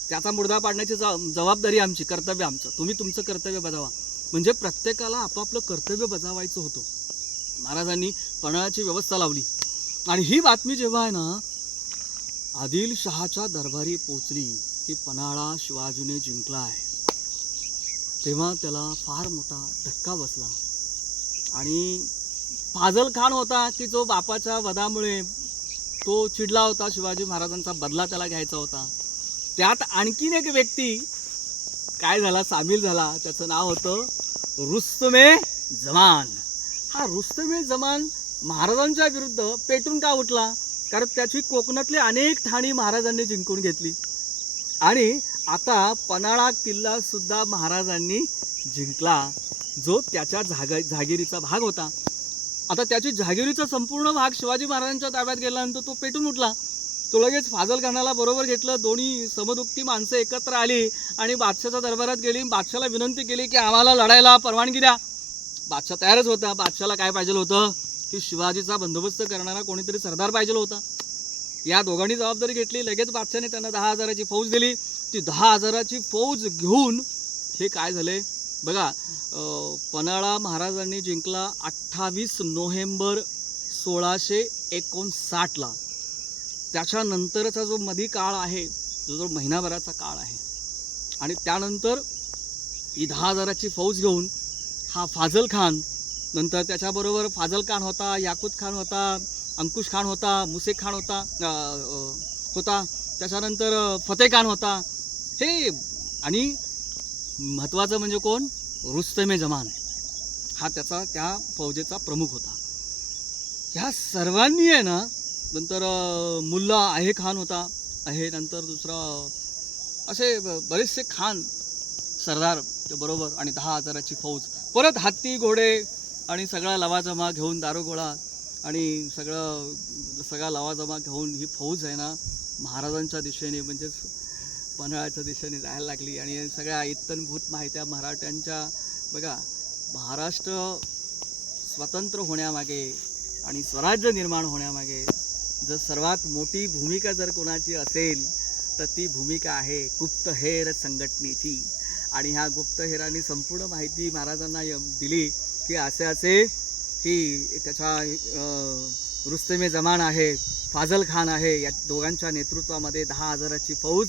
त्याचा मुर्दा पाडण्याची जबाबदारी आमची, कर्तव्य आमचं, तुम्ही तुमचं कर्तव्य बजावा. म्हणजे प्रत्येकाला आपापलं कर्तव्य बजावायचं होतं. महाराजांनी पन्हाळ्याची व्यवस्था लावली. आणि ही बातमी जेव्हा आहे ना आदिलशहाच्या दरबारी पोचली की पन्हाळा शिवाजीने जिंकला आहे, तेव्हा त्याला फार मोठा धक्का बसला. आणि फाजल खान होता की जो बापाच्या वधामुळे तो चिडला होता, शिवाजी महाराजांचा बदला त्याला घ्यायचा होता. त्यात आणखीन एक व्यक्ती काय झाला, सामील झाला. त्याचं नाव होतं रुस्तमे जमान. हा रुस्तमे जमान महाराजांच्या विरुद्ध पेटून का उठला, कारण त्याची कोकणातली अनेक ठाणी महाराजांनी जिंकून घेतली. आणि आता पन्हाळा किल्ला सुद्धा महाराजांनी जिंकला, जो त्याच्या जहागिरीचा भाग होता. आता त्याची जहागिरीचा संपूर्ण भाग शिवाजी महाराजांच्या ताब्यात गेल्यानंतर तो पेटून उठला. तो लगेच फाजल खानाला बरोबर घेतलं. दोन्ही समदुक्ती माणसं एकत्र आली आणि बादशाच्या दरबारात गेली. बादशाला विनंती केली की आम्हाला लढायला परवानगी द्या. बादशाह तयारच होता. बादशाला काय पाहिजे होतं की शिवाजीचा बंदोबस्त करणारा कोणीतरी सरदार पाहिजे होता. या दोघांनी जबाबदारी घेतली. लगेच बादशाने त्यांना 10,000ची फौज दिली. ती 10,000ची फौज घेऊन हे काय झाले बघा, पन्हाळा महाराजांनी जिंकला 28 नोव्हेंबर 1659ला. त्याच्यानंतरचा जो मधी काळ आहे, जो महिनाभराचा काळ आहे, आणि त्यानंतर ही 10,000ची फौज घेऊन हा फाजल खान, नंतर त्याच्याबरोबर फाजल खान होता, याकूत खान होता, अंकुश खान होता, मुसे खान होता त्याच्यानंतर फतेह खान होता. हे आणि महत्त्वाचं म्हणजे कोण, रुस्तमे जमान हा त्या फौजेचा प्रमुख होता. ह्या सर्वांनी आहे ना, नंतर मुल्ला आहे खान होता, आहे नंतर दुसरा, असे बरेचसे खान सरदार बरोबर, आणि 10,000ची फौज, परत हत्ती घोडे आणि सगळा लवाजमा घेऊन, दारुगोळा आणि सगळा लवाजमा घेऊन ही फौज आहे ना महाराजांच्या दिशेने, म्हणजेच पन्हाळ्याच्या दिशेने जायला लागली. आणि सगळ्या इत्तनभूत माहित्या मराठ्यांच्या बघा, महाराष्ट्र स्वतंत्र होण्यामागे आणि स्वराज्य निर्माण होण्यामागे जर सर्वात मोठी भूमिका जर कोणाची असेल तर ती भूमिका आहे गुप्तहेर संघटनेची. आणि ह्या गुप्तहेरांनी संपूर्ण माहिती महाराजांना दिली की असे की त्याच्या रुस्तमे जमान आहे, फाजल खान आहे, या दोघांच्या नेतृत्वामध्ये 10,000ची फौज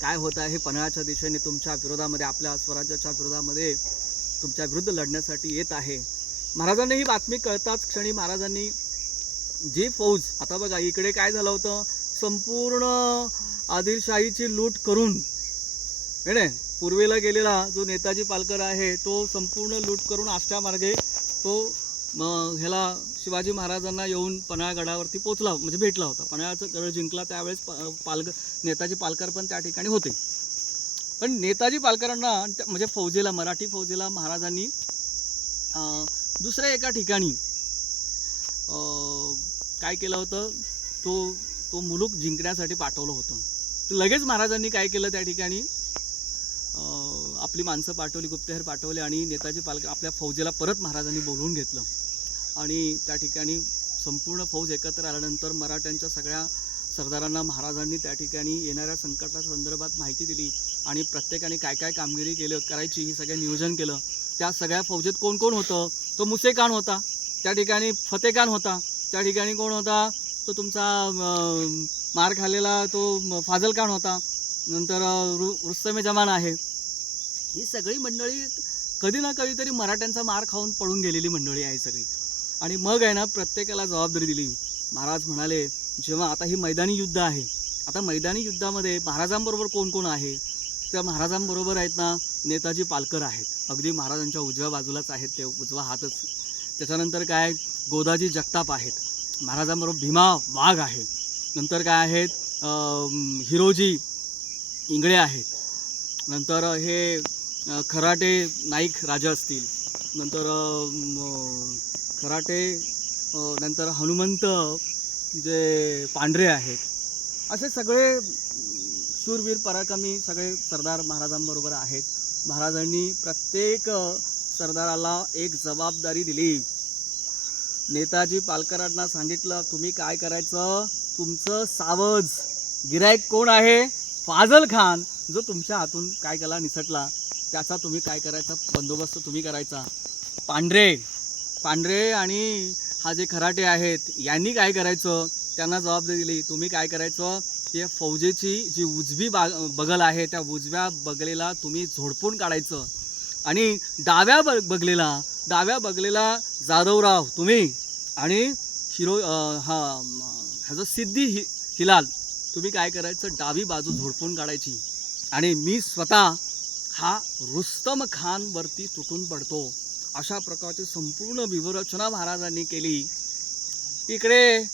काय होत आहे पन्हाळ्याच्या दिशेने तुमच्या विरोधामध्ये, आपल्या स्वराज्याच्या विरोधामध्ये तुमच्या विरुद्ध लढण्यासाठी येत आहे. महाराजांनी ही बातमी कळताच क्षणी महाराजांनी जी फौज, आता बघा इकडे काय झालं होतं, संपूर्ण आदिलशाहीची लूट करून पूर्वेला गेलेला जो नेताजी पालकर आहे तो संपूर्ण लूट करून आष्ट्यामार्गे तो ह्याला शिवाजी महाराजांना येऊन पन्हाळगडावरती पोचला, म्हणजे भेटला होता. पन्हाळ्याचं गड जिंकला त्यावेळेस नेताजी पालकर पण त्या ठिकाणी होते. पण नेताजी पालकरांना म्हणजे फौजेला, मराठी फौजेला महाराजांनी दुसऱ्या एका ठिकाणी काय केलं होतं, तो मुलूक जिंकण्यासाठी पाठवलं होतं. तर लगेच महाराजांनी काय केलं, त्या ठिकाणी आपली माणसं पाठवली, गुप्तहेर पाठवले आणि नेताजी पालकर आपल्या फौजेला परत महाराजांनी बोलवून घेतलं. आणि त्या ठिकाणी संपूर्ण फौज एकत्र आल्यानंतर मराठ्यांच्या सगळ्या सरदारांना महाराजांनी त्या ठिकाणी येणाऱ्या संकटाच्या संदर्भात माहिती दिली आणि प्रत्येकाने काय काय कामगिरी करायची ही सगळं नियोजन केलं. त्या सगळ्या फौजेत कोण कोण होतं, तो मुसे खान होता, त्या ठिकाणी फतेह खान होता, त्या ठिकाणी कोण होता, तो तुमचा मार खाल्लेला तो फाजल खान होता, नंतर रुस्तमे जमान आहे. ही सगळी मंडळी कधी ना कधीतरी मराठ्यांचा मार खाऊन पळून गेलेली मंडळी आहे सगळी. आणि मग आहे ना प्रत्येकाला जबाबदारी दिली. महाराज म्हणाले, जेव्हा आता ही मैदानी युद्ध आहे, आता मैदानी युद्धामध्ये महाराजांबरोबर कोण कोण आहे, त्या महाराजांबरोबर आहेत ना नेताजी पालकर आहेत, अगदी महाराजांच्या उजव्या बाजूलाच आहेत, ते उजवा हातच. त्याच्यानंतर काय, गोदाजी जगताप आहेत, महाराजांबरोबर भीमा वाघ आहे, नंतर काय आहेत हिरोजी इंगळे आहेत, नंतर हे खराटे नाईक राजा असतील, नंतर खराटे नंतर हनुमंत जे पांढरे आहेत, असे सगळे शूरवीर पराक्रमी सगळे सरदार महाराजांबरोबर आहेत. महाराजांनी प्रत्येक सरदाराला एक जबाबदारी दिली. नेताजी पालकरांना सांगितलं, तुम्ही काय करायचं, तुमचं सावज गिराईक कोण आहे, फाजल खान, जो तुमच्या हातून काय केला निसटला, त्याचा तुम्ही काय करायचा बंदोबस्त तुम्ही करायचा. पांढरे आणि हा जे खराटे आहेत यांनी काय करायचं, त्यांना जबाबदारी दिली, तुम्ही काय करायचं, ते फौजेची जी उजवी बगल आहे त्या उजव्या बगलेला तुम्ही झोडपून काढायचं आणि डाव्या बगलेला जाधवराव तुम्ही आणि ह्याचं सिद्धी हिलाल तुम्ही काय करायचं, डावी बाजू झोडपून काढायची आणि मी स्वतः हा रुस्तम खानवरती तुटून पडतो. अशा प्रकारची संपूर्ण व्यूहरचना महाराजांनी केली. इकडे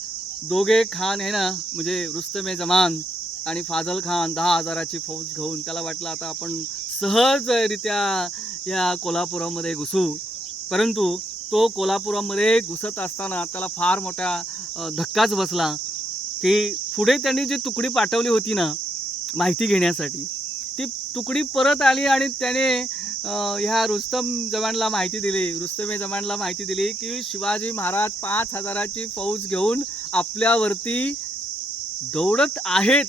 दोघे खान आहे ना, म्हणजे रुस्तमे जमान आणि फाजल खान 10,000ची फौज घेऊन त्याला वाटलं आता आपण सहजरित्या या कोल्हापुरामध्ये घुसू. परंतु तो कोल्हापुरामध्ये घुसत असताना त्याला फार मोठा धक्काच बसला की पुढे त्यांनी जी तुकडी पाठवली होती ना माहिती घेण्यासाठी, ती तुकडी परत आली आणि त्याने ह्या रुस्तमे जमानला माहिती दिली की शिवाजी महाराज 5,000ची फौज घेऊन आपल्यावरती दौडत आहेत,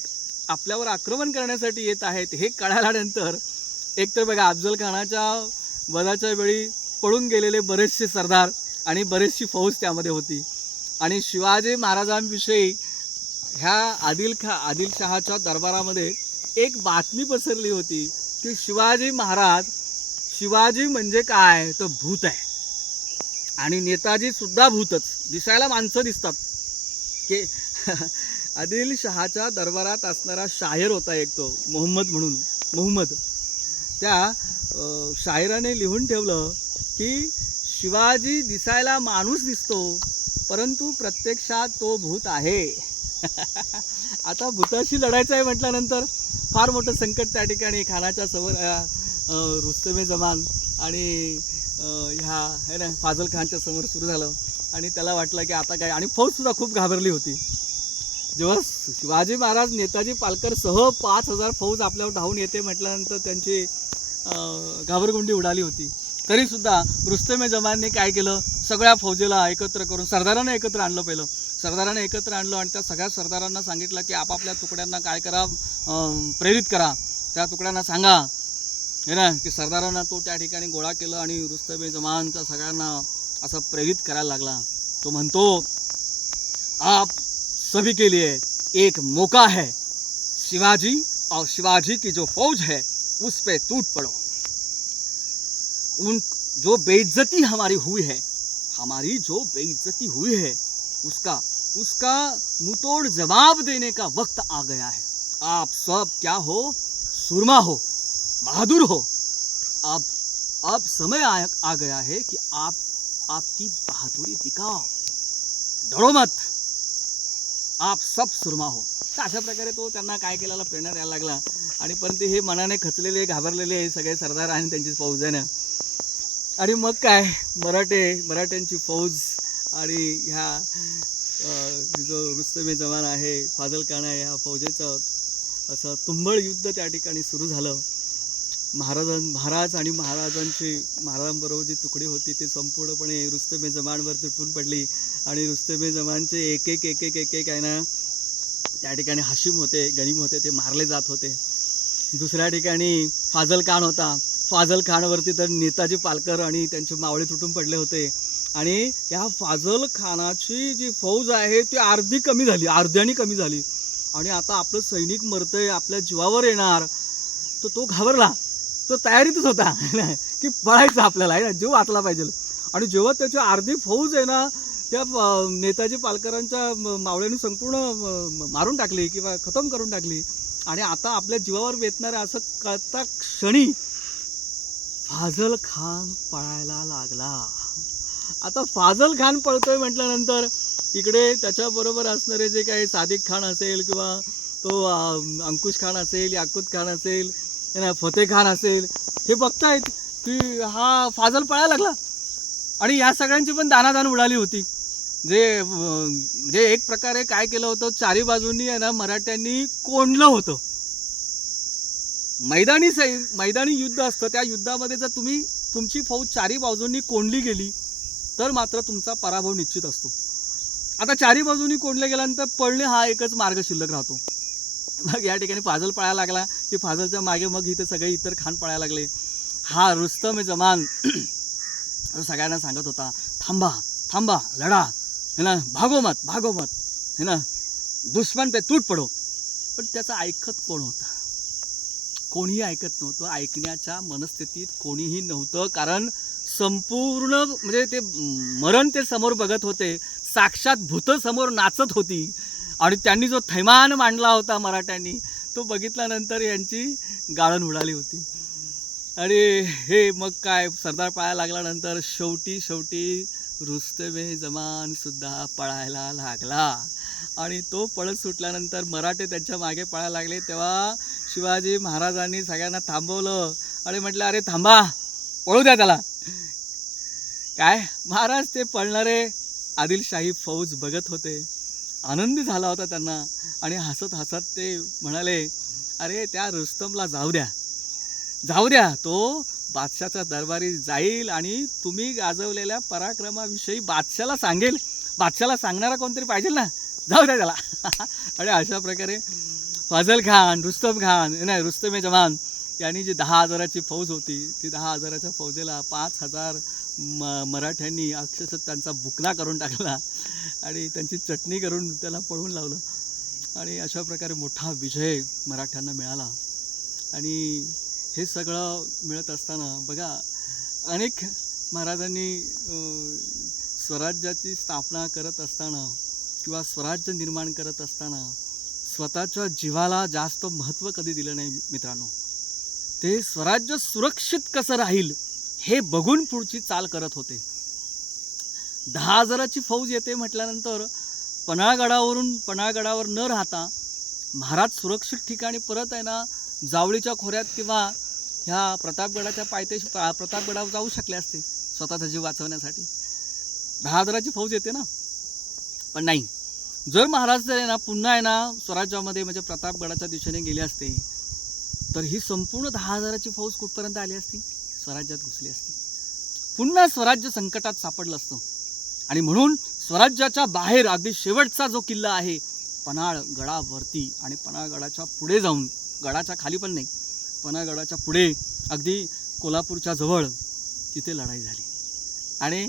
आपल्यावर आक्रमण करण्यासाठी येत आहेत. हे कळाल्यानंतर एकतर बघा, अफजल खानाच्या वधाच्या वेळी पळून गेलेले बरेचसे सरदार आणि बरेचशी फौज त्यामध्ये होती आणि शिवाजी महाराजांविषयी ह्या आदिलशहाच्या दरबारामध्ये एक बातमी पसरली होती की शिवाजी म्हणजे काय तर भूत आहे आणि नेताजी सुद्धा भूतच, दिसायला माणसं दिसतात. की आदिलशहाच्या दरबारात असणारा शायर होता एक, तो मोहम्मद, त्या शायराने लिहून ठेवलं की शिवाजी दिसायला माणूस दिसतो परंतु प्रत्यक्षात तो भूत आहे. आता भूताशी लढायचं आहे म्हटल्यानंतर फार मोठं संकट त्या ठिकाणी खानाच्या समोर रुस्तमे जमान आणि ह्या है ना फाजल खानच्या समोर सुरू झालं आणि त्याला वाटलं की आता काय, आणि फौजसुद्धा खूप घाबरली होती. जेव्हा शिवाजी महाराज नेताजी पालकर सह 5,000 फौज आपल्यावर धावून येते म्हटल्यानंतर त्यांची घाबरगुंडी उडाली होती. तरीसुद्धा रुस्तमे जमानने काय केलं, सगळ्या फौजेला एकत्र करून सरदारांना एकत्र आणलं आणि त्या सगळ्या सरदारांना सांगितलं की आपापल्या तुकड्यांना काय करा, प्रेरित करा, त्या तुकड्यांना सांगा है ना की सरदारांना तो त्या ठिकाणी गोळा केलं आणि रुस्तमे जमानच्या सगळ्यांना असं प्रेरित करायला लागला. तो म्हणतो, आप सभी के लिए एक मौका है, शिवाजी और शिवाजी की जो फौज है उस पे टूट पड़ो. जो बेइज्जती हमारी जो बेइज्जती हुई है उसका मुंहतोड़ जवाब देने का वक्त आ गया है. आप सब क्या हो, सुरमा हो, बहादुर हो. अब समय आ गया है कि आप आपकी बहादुरी दिखाओ, डरो मत, आप सब सुरमा हो. तर अशा प्रकारे तो त्यांना काय केलेला प्रेरणा द्यायला लागला. आणि परंतु हे मनाने खचलेले घाबरलेले सगळे सरदार आणि त्यांची फौज आहे ना, आणि मग काय मराठ्यांची फौज आणि ह्या जो रुस्तमे जमान आहे, फाजल खान आहे, ह्या फौजेचं असं तुंबळ युद्ध त्या ठिकाणी सुरू झालं. महाराजांबरोबर जी तुकडी होती ती संपूर्णपणे रुस्तमे जमानवर तुटून पडली आणि रुस्तमे जमानचे एक एक आहे ना त्या ठिकाणी हाशिम होते, गनीम होते, ते मारले जात होते. दुसऱ्या ठिकाणी फाजल खान होता. फाजल खानवरती तर नेताजी पालकर आणि त्यांचे मावळे तुटून पडले होते आणि या फाजल खानाची जी फौज आहे ती अर्ध्यानी कमी झाली आणि आता आपलं सैनिक मरतंय, आपल्या जीवावर येणार, तर तो घाबरला. तो तयारीतच होता की पळायचं आपल्याला आहे ना, जीव वाचला पाहिजे. आणि जेव्हा त्याची अर्धी फौज आहे ना त्या नेताजी पालकरांच्या मावळ्यांनी संपूर्ण मारून टाकली किंवा खतम करून टाकली आणि आता आपल्या जीवावर वेतणारे असं कळता क्षणी फाजल खान पळायला लागला. आता फाजल खान पळतोय म्हटल्यानंतर इकडे त्याच्याबरोबर असणारे जे काही सादिक खान असेल किंवा तो अंकुश खान असेल, याकूत खान असेल, ना फतेह खान असेल, हे बघतायत की हा फाजल पळायला लागला आणि या सगळ्यांची पण दानादान उडाली होती. म्हणजे एक प्रकारे काय केलं होतं, चारी बाजूंनी आहे ना मराठ्यांनी कोंडलं होतं. मैदानी युद्ध असतं, त्या युद्धामध्ये जर तुमची फौज चारी बाजूंनी कोंडली गेली तर मात्र तुमचा पराभव निश्चित असतो. आता चारी बाजूंनी कोंडले गेल्यानंतर पळणे हा एकच मार्ग शिल्लक राहतो. मग या ठिकाणी फाजल पळायला लागला की फाजलच्या मागे मग इथे सगळे इतर खान पळायला लागले. हा रुस्तम जमान सगळ्यांना सांगत होता, थांबा थांबा, लढा, है ना, भागो मत, है ना, दुश्मन पे टूट पडो. पण त्याचं ऐकत कोण होता? कोणीही ऐकत नव्हतं. ऐकण्याच्या मनस्थितीत कोणीही नव्हतं. कारण संपूर्ण म्हणजे ते मरण ते समोर बघत होते, साक्षात भूत समोर नाचत होती आणि त्यांनी जो थैमान मांडला होता मराठ्यांनी, तो बघितल्यानंतर यांची गाळण उडाली होती. आणि हे मग काय, सरदार पळायला लागल्यानंतर शेवटी रुस्तमे जमान सुद्धा पळायला लागला आणि तो पळत सुटल्यानंतर मराठे त्यांच्या मागे पळायला लागले. तेव्हा शिवाजी महाराजांनी सगळ्यांना थांबवलं आणि म्हटलं, अरे थांबा, पळू द्या त्याला. काय महाराज ते पळणारे आदिलशाही फौज बघत होते, आनंदी झाला होता त्यांना आणि हसत हसत ते म्हणाले, अरे त्या रुस्तमला जाऊ द्या, तो बादशाहच्या दरबारी जाईल आणि तुम्ही गाजवलेल्या पराक्रमाविषयी बादशाहला सांगेल. बादशाहला सांगणारा कोणतरी पाहिजे ना, जाऊ द्या त्याला. आणि अशा प्रकारे फाजल खान, रुस्तमे जमान यांनी जी 10,000ची फौज होती, ती 10,000च्या फौजेला 5,000 मराठ्यांनी अक्षरशः त्यांचा बुकना करून टाकला आणि त्यांची चटणी करून त्याला पळवून लावलं. आणि अशा प्रकारे मोठा विजय मराठ्यांना मिळाला. आणि हे सगळं मिळत असताना बघा, अनेक महाराजांनी स्वराज्याची स्थापना करत असताना किंवा स्वराज्य निर्माण करत असताना स्वतःच्या जीवाला जास्त महत्त्व कधी दिलं नाही मित्रांनो. ते स्वराज्य सुरक्षित कसं राहील हे बघून पुढची चाल करत होते. 10,000ची फौज येते म्हटल्यानंतर पन्हाळगडावर न राहता महाराज सुरक्षित ठिकाणी परत आहे ना जावळीच्या खोऱ्यात किंवा ह्या प्रतापगडाच्या पायथ्याशी प्रतापगडावर जाऊ शकले असते स्वतःचा जीव वाचवण्यासाठी. 10,000ची फौज येते ना, पण नाही. जर महाराज जर आहे ना पुन्हा आहे ना स्वराज्यामध्ये म्हणजे प्रतापगडाच्या दिशेने गेले असते तर ही संपूर्ण 10,000ची फौज कुठपर्यंत आली असती? स्वराज्यात घुसली असती. पुन्हा स्वराज्य संकटात सापडलं असतं. आणि म्हणून स्वराज्याच्या बाहेर अगदी शेवटचा जो किल्ला आहे पन्हाळगडावरती आणि पन्हाळगडाच्या पुढे जाऊन, गडाच्या खाली पण नाही, पन्हाळगडाच्या पुढे अगदी कोल्हापूरच्या जवळ तिथे लढाई झाली आणि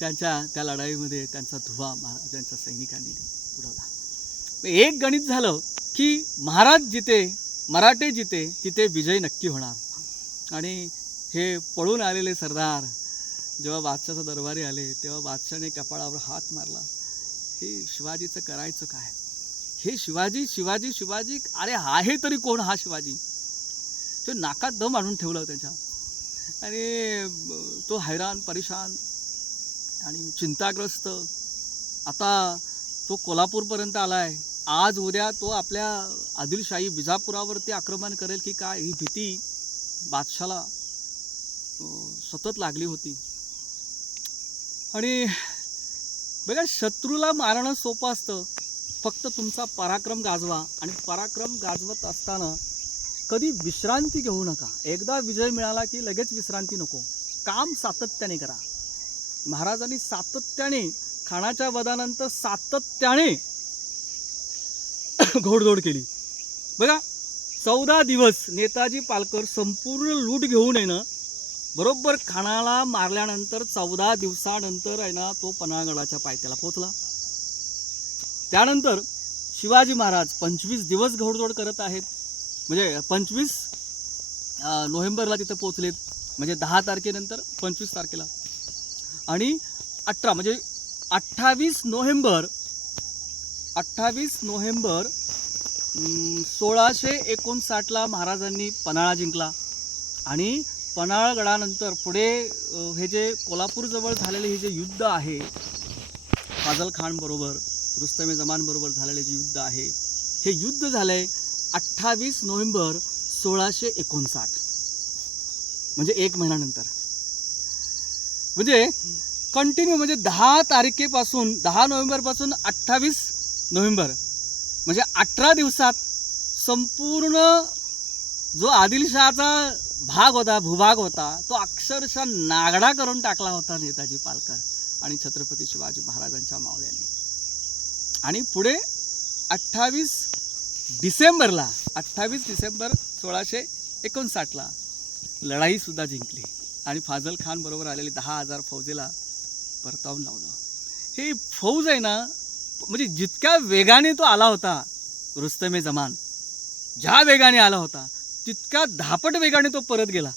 त्या लढाईमध्ये त्यांचा धुवा महाराजांच्या सैनिकांनी उडवला. एक गणित झालं की महाराज जिथे, मराठे जिथे, तिथे विजय नक्की होणार. आणि हे पळून आलेले सरदार जेव्हा बादशाहच्या दरबारी आले तेव्हा बादशाहने कपाळावर हात मारला. हे शिवाजीचं करायचं काय? हे शिवाजी, अरे आहे तरी कोण हा शिवाजी? तो नाकात दम आणून ठेवला त्याच्या. आणि तो हैराण परेशान आणि चिंताग्रस्त. आता तो कोल्हापूरपर्यंत आलाय. आज उद्या तो आपल्या आदिलशाही विजापुरावरती आक्रमण करेल की काय, ही भीती बादशाला सतत लागली होती. आणि बघा, शत्रूला मारणं सोपं असतं, फक्त तुमचा पराक्रम गाजवा. आणि पराक्रम गाजवत असताना कधी विश्रांती घेऊ नका. एकदा विजय मिळाला की लगेच विश्रांती नको, काम सातत्याने करा. महाराजांनी सातत्याने खानाच्या वधानंतर सातत्याने घोडदौड केली. बघा, 14 दिवस नेताजी पालकर संपूर्ण लूट घेऊन आहे ना, बरोबर खानाला मारल्यानंतर 14 दिवसानंतर आहे ना तो पन्हाळगडाच्या पायथ्याला पोहोचला. त्यानंतर शिवाजी महाराज 25 दिवस घोडदौड करत आहेत. म्हणजे 25 नोव्हेंबरला तिथे पोहोचलेत, म्हणजे 10 तारखेनंतर 25 तारखेला. आणि 18 म्हणजे 28 नोव्हेंबर 1659ला महाराजांनी पन्हाळा जिंकला. आणि पन्हाळगडानंतर पुढे हे जे कोल्हापूरजवळ झालेले हे जे युद्ध आहे फाजल खान बरोबर, रुस्तमे जमान बरोबर झालेले जे युद्ध आहे, हे युद्ध झालंय 28 नोव्हेंबर 1659, म्हणजे 1 महिन्यानंतर. म्हणजे कंटिन्यू, म्हणजे 10 तारखेपासून 10 नोव्हेंबरपासून 28 नोव्हेंबर, म्हणजे 18 दिवसात संपूर्ण जो आदिलशहाचा भाग होता, भूभाग होता, तो अक्षरशः नागडा करून टाकला होता नेताजी पालकर आणि छत्रपती शिवाजी महाराजांच्या मावळ्यांनी. आणि पुढे 28 डिसेंबर 1659ला लढाईसुद्धा जिंकली आणि फाजल खान बरोबर आलेली 10,000 फौजेला परतावून लावलं. ही फौज आहे ना, म्हणजे जितक्या वेगाने तो आला होता, रुस्तमे जमान ज्या वेगाने आला होता, तितक्या धापट वेगाने तो परत गेला.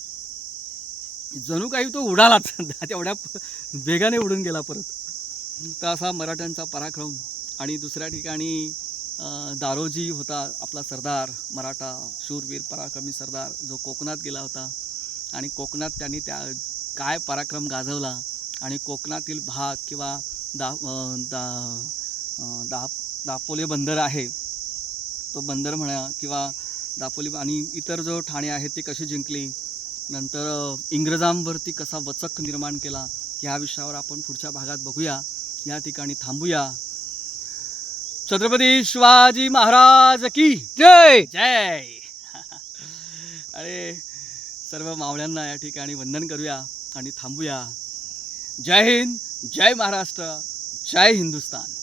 जणू काही तो उडालाच, तेवढ्या वेगाने उडून गेला परत. तर असा मराठ्यांचा पराक्रम. आणि दुसऱ्या ठिकाणी दारोजी होता आपला सरदार, मराठा शूरवीर पराक्रमी सरदार, जो कोकणात गेला होता. आणि कोकणात त्यांनी काय पराक्रम गाजवला. आणि कोकणातील भाग किंवा दापोले बंदर आहे, तो बंदर म्हणा, किंवा दापोली आणि इतर जो ठाणे आहेत ते कशी जिंकली, नंतर इंग्रजांवरती कसा वचक निर्माण केला, ह्या विषयावर आपण पुढच्या भागात बघूया. या ठिकाणी थांबूया. छत्रपती शिवाजी महाराज की जय जय. अरे सर्व मावळ्यांना या ठिकाणी वंदन करूया आणि थांबूया. जय हिंद, जय महाराष्ट्र, जय हिंदुस्तान.